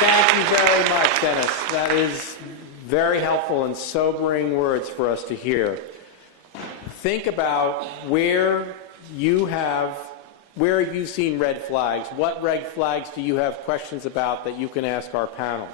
Thank you very much, Dennis. That is very helpful and sobering words for us to hear. Think about where you've seen red flags. What red flags do you have questions about that you can ask our panel?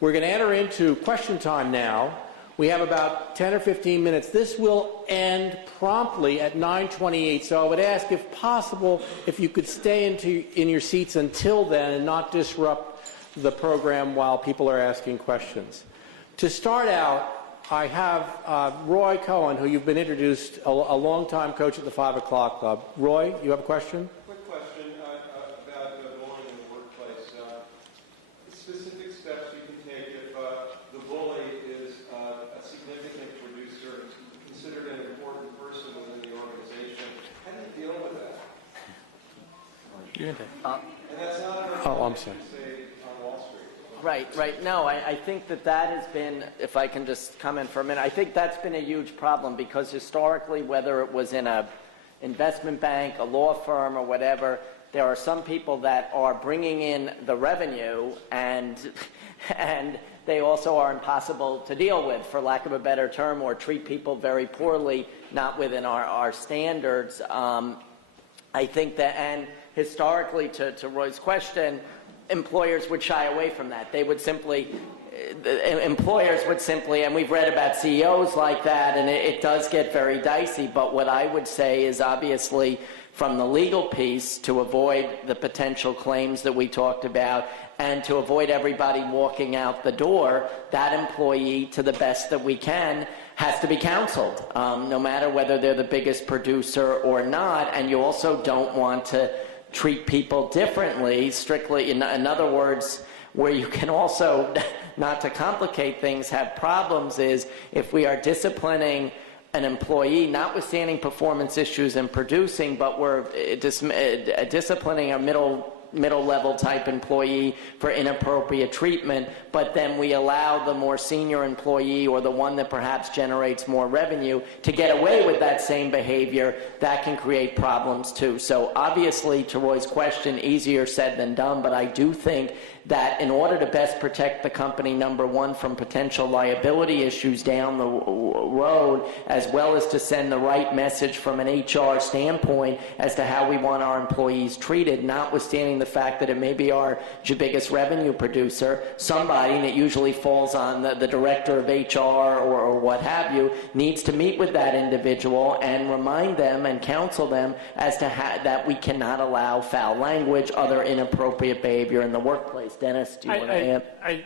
We're going to enter into question time now. We have about 10 or 15 minutes. This will end promptly at 9:28, so I would ask, if possible, if you could stay in your seats until then and not disrupt the program while people are asking questions. To start out, I have Roy Cohen, who you've been introduced, a longtime coach at the 5 O'Clock Club. Roy, you have a question? Quick question about bullying in the workplace. Specific steps you can take if the bully is a significant producer, considered an important person within the organization. How do you deal with that? And that's not I'm sorry. Right. No, I think that has been, if I can just comment for a minute, I think that's been a huge problem because historically, whether it was in an investment bank, a law firm, or whatever, there are some people that are bringing in the revenue and they also are impossible to deal with, for lack of a better term, or treat people very poorly, not within our standards. I think that, and historically, to Roy's question, employers would shy away from that. They would simply, employers would simply, and we've read about CEOs like that, and it does get very dicey, but what I would say is obviously from the legal piece, to avoid the potential claims that we talked about, and to avoid everybody walking out the door, that employee, to the best that we can, has to be counseled, no matter whether they're the biggest producer or not, and you also don't want to treat people differently, strictly, in other words, where you can also, not to complicate things, have problems is if we are disciplining an employee, notwithstanding performance issues in producing, but we're disciplining a middle-level type employee for inappropriate treatment, but then we allow the more senior employee or the one that perhaps generates more revenue to get away with that same behavior, that can create problems too. So obviously, to Roy's question, easier said than done, but I do think that in order to best protect the company, number one, from potential liability issues down the road, as well as to send the right message from an HR standpoint as to how we want our employees treated, notwithstanding the fact that it may be our biggest revenue producer, somebody, and it usually falls on the director of HR or what have you, needs to meet with that individual and remind them and counsel them as to that we cannot allow foul language, other inappropriate behavior in the workplace. Dennis, do you want to add? I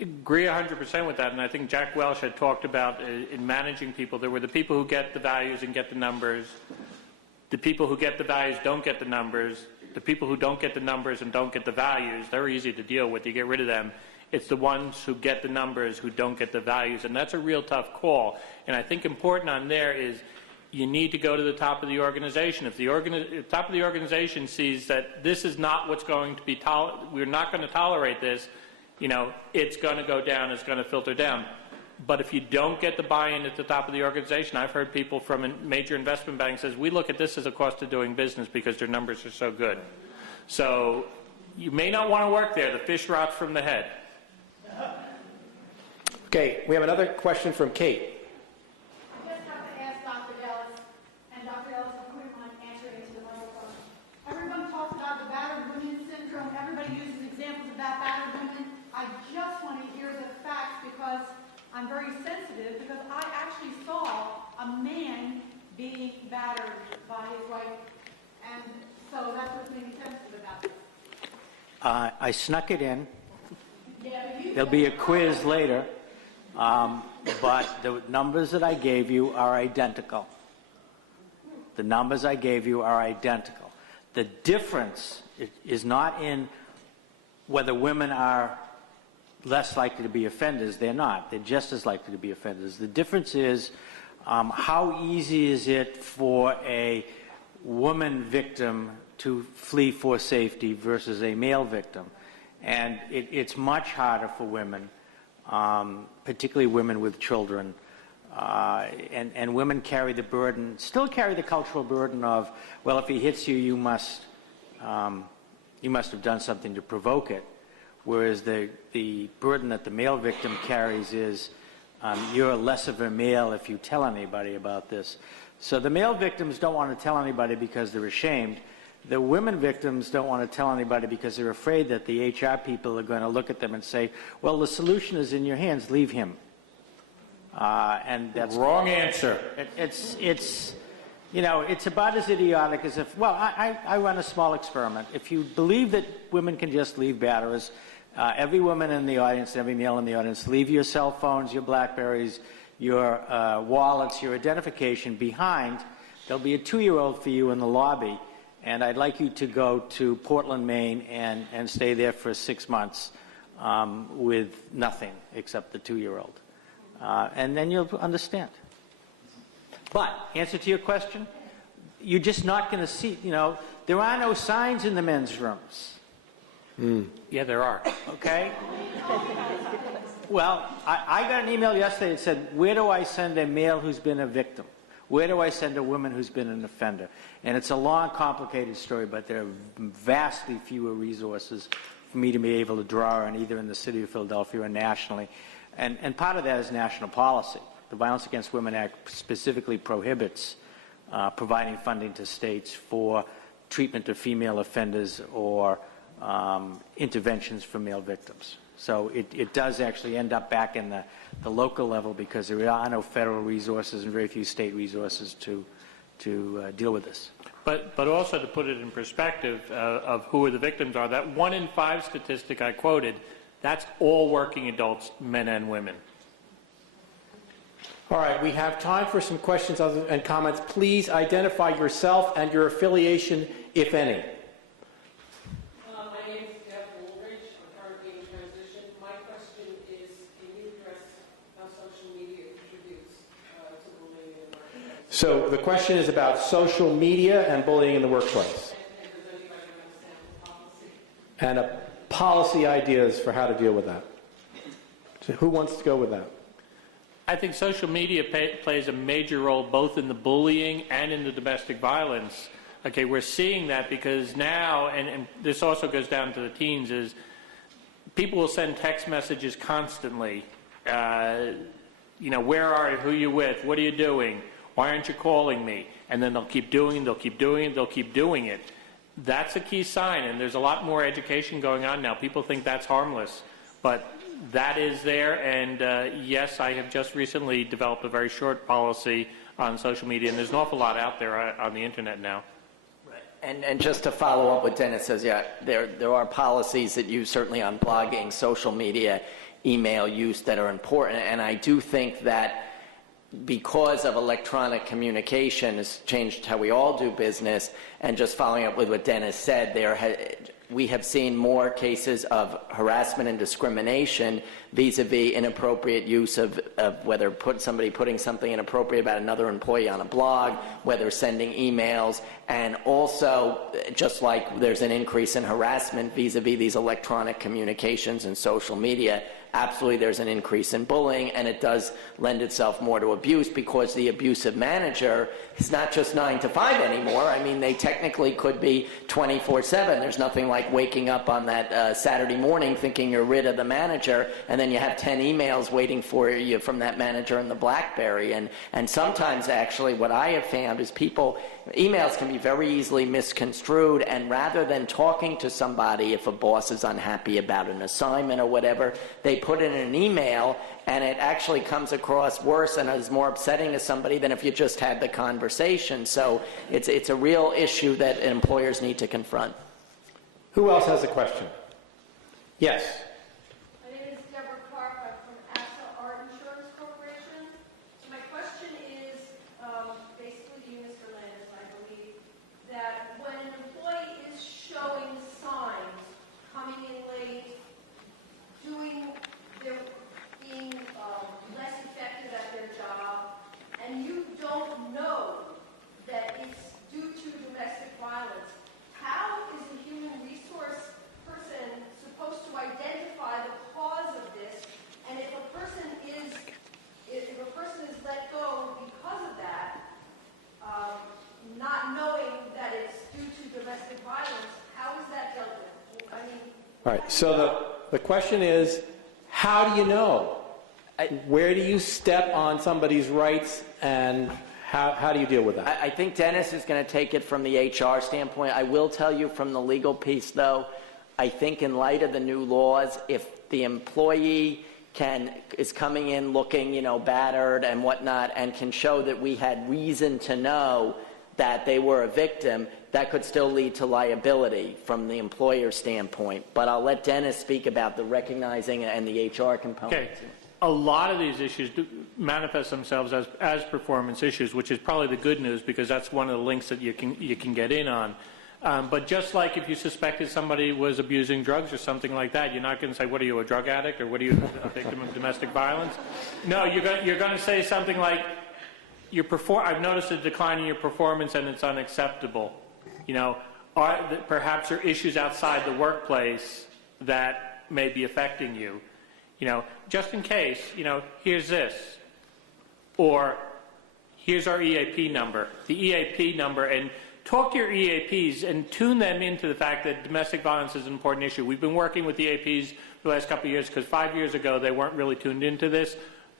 agree 100% with that, and I think Jack Welch had talked about in managing people, there were the people who get the values and get the numbers. The people who get the values don't get the numbers. The people who don't get the numbers and don't get the values, they're easy to deal with. You get rid of them. It's the ones who get the numbers who don't get the values, and that's a real tough call. And I think important on there is you need to go to the top of the organization. If the top of the organization sees that this is not what's going to be we're not going to tolerate this, it's going to go down, it's going to filter down. But if you don't get the buy-in at the top of the organization, I've heard people from a major investment bank says, we look at this as a cost of doing business because their numbers are so good. So you may not want to work there. The fish rots from the head. Okay, we have another question from Kate. I'm very sensitive because I actually saw a man being battered by his wife, and so that's what made me sensitive about this. I snuck it in. Yeah, There'll be a quiz later, but the numbers that I gave you are identical. The numbers I gave you are identical. The difference is not in whether women are less likely to be offenders. They're not. They're just as likely to be offenders. The difference is how easy is it for a woman victim to flee for safety versus a male victim. And it's much harder for women, particularly women with children. And women carry the burden, still carry the cultural burden of, well, if he hits you, you must have done something to provoke it. whereas the burden that the male victim carries is you're less of a male if you tell anybody about this. So the male victims don't want to tell anybody because they're ashamed. The women victims don't want to tell anybody because they're afraid that the HR people are going to look at them and say, well, the solution is in your hands, leave him. And that's Wrong answer. it's you know, it's about as idiotic as if, well, I run a small experiment. If you believe that women can just leave batterers, every woman in the audience, every male in the audience, leave your cell phones, your Blackberries, your wallets, your identification behind. There'll be a 2-year-old for you in the lobby, and I'd like you to go to Portland, Maine, and stay there for 6 months with nothing except the 2-year-old. And then you'll understand. But, answer to your question, you're just not going to see, you know, there are no signs in the men's rooms. Yeah, there are. Okay? Well, I got an email yesterday that said, where do I send a male who's been a victim? Where do I send a woman who's been an offender? And it's a long, complicated story, but there are vastly fewer resources for me to be able to draw on, either in the city of Philadelphia or nationally. And part of that is national policy. The Violence Against Women Act specifically prohibits providing funding to states for treatment of female offenders or interventions for male victims. So it does actually end up back in the local level because there are no federal resources and very few state resources to deal with this. But also to put it in perspective of who the victims are, that 1 in 5 statistic I quoted, that's all working adults, men and women. All right, we have time for some questions and comments. Please identify yourself and your affiliation, if any. My name is Deb Woolridge. I'm currently in transition. My question is, can you address how social media contributes to bullying in the workplace? So the question is about social media and bullying in the workplace. And does anybody understand the policy? And policy ideas for how to deal with that. So who wants to go with that? I think social media plays a major role both in the bullying and in the domestic violence. Okay, we're seeing that because now, and this also goes down to the teens, is people will send text messages constantly. You know, where are you? Who are you with? What are you doing? Why aren't you calling me? And then they'll keep doing it, they'll keep doing it, they'll keep doing it. That's a key sign, and there's a lot more education going on now. People think that's harmless, but that is there, and yes, I have just recently developed a very short policy on social media, and there's an awful lot out there on the internet now. And just to follow up what Dennis says, yeah, there are policies that use certainly on blogging, social media, email use that are important, and I do think that because of electronic communication has changed how we all do business, and just following up with what Dennis said, we have seen more cases of harassment and discrimination vis-a-vis inappropriate use of whether somebody putting something inappropriate about another employee on a blog, whether sending emails, and also just like there's an increase in harassment vis-a-vis these electronic communications and social media, absolutely there's an increase in bullying, and it does lend itself more to abuse because the abusive manager is not just 9 to 5 anymore. I mean, they technically could be 24/7. There's nothing like waking up on that Saturday morning thinking you're rid of the manager, and then you have 10 emails waiting for you from that manager in the BlackBerry. And sometimes, actually, what I have found is emails can be very easily misconstrued, and rather than talking to somebody if a boss is unhappy about an assignment or whatever, they put it in an email, and it actually comes across worse and is more upsetting to somebody than if you just had the conversation. So it's a real issue that employers need to confront. Who else has a question? Yes. My name is Deborah Clark. I'm from AXA Art Insurance Corporation. So my question is basically to you, Mr. Landis, I believe, that when an employee is showing signs, coming in late, being less effective at their job, and you don't know that it's due to domestic violence, how is a human resource person supposed to identify the cause of this? And if a person is let go because of that, not knowing that it's due to domestic violence, how is that dealt with? I mean, All right, so The question is, how do you know? Where do you step on somebody's rights, and how do you deal with that? I think Dennis is going to take it from the HR standpoint. I will tell you from the legal piece, though, I think in light of the new laws, if the employee is coming in looking, battered and whatnot, and can show that we had reason to know that they were a victim, that could still lead to liability from the employer standpoint. But I'll let Dennis speak about the recognizing and the HR component. Okay. A lot of these issues do manifest themselves as performance issues, which is probably the good news, because that's one of the links that you can get in on. But just like if you suspected somebody was abusing drugs or something like that, you're not going to say, what are you, a drug addict, or what are you, a victim of domestic violence? No, you're going to say something like, I've noticed a decline in your performance and it's unacceptable. Perhaps there are issues outside the workplace that may be affecting you. Just in case, here's this. Or here's our EAP number. The EAP number, and talk to your EAPs and tune them into the fact that domestic violence is an important issue. We've been working with EAPs for the last couple of years because 5 years ago they weren't really tuned into this.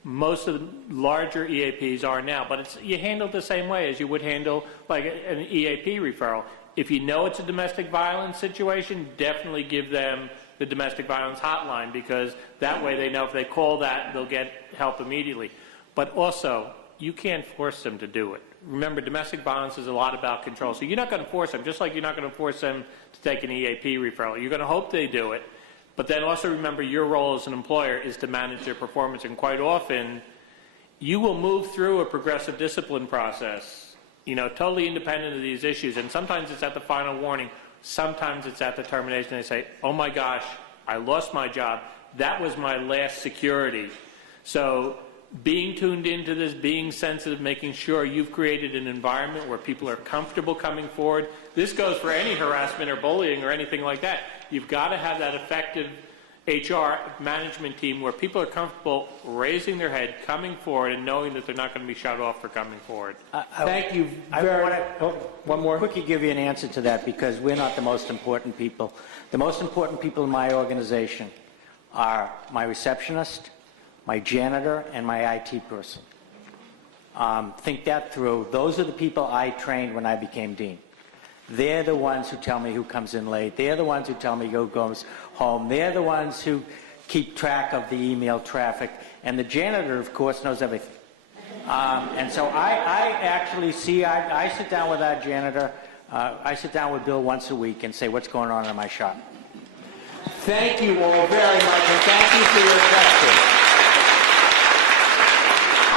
Most of the larger EAPs are now, but you handle it the same way as you would handle like an EAP referral. If you know it's a domestic violence situation, definitely give them the domestic violence hotline, because that way they know if they call that, they'll get help immediately. But also, you can't force them to do it. Remember, domestic violence is a lot about control. So you're not going to force them, just like you're not going to force them to take an EAP referral. You're going to hope they do it. But then also remember, your role as an employer is to manage their performance. And quite often, you will move through a progressive discipline process, totally independent of these issues. And sometimes it's at the final warning. Sometimes it's at the termination. They say, oh my gosh, I lost my job. That was my last security. So being tuned into this, being sensitive, making sure you've created an environment where people are comfortable coming forward. This goes for any harassment or bullying or anything like that. You've got to have that effective HR management team where people are comfortable raising their head, coming forward, and knowing that they're not going to be shut off for coming forward. Thank you I want to one more. quickly give you an answer to that, because we're not the most important people. The most important people in my organization are my receptionist, my janitor, and my IT person. Think that through. Those are the people I trained when I became dean. They're the ones who tell me who comes in late. They're the ones who tell me who goes home. They're the ones who keep track of the email traffic. And the janitor, of course, knows everything. And so I actually I sit down with our janitor. I sit down with Bill once a week and say, what's going on in my shop? Thank you all very much, and thank you for your questions.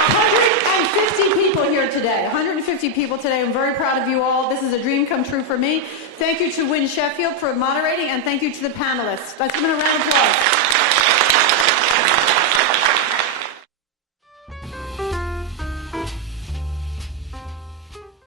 150 people here today. 150 people today. I'm very proud of you all. This is a dream come true for me. Thank you to Wynn Sheffield for moderating, and thank you to the panelists. Let's give them a round of applause.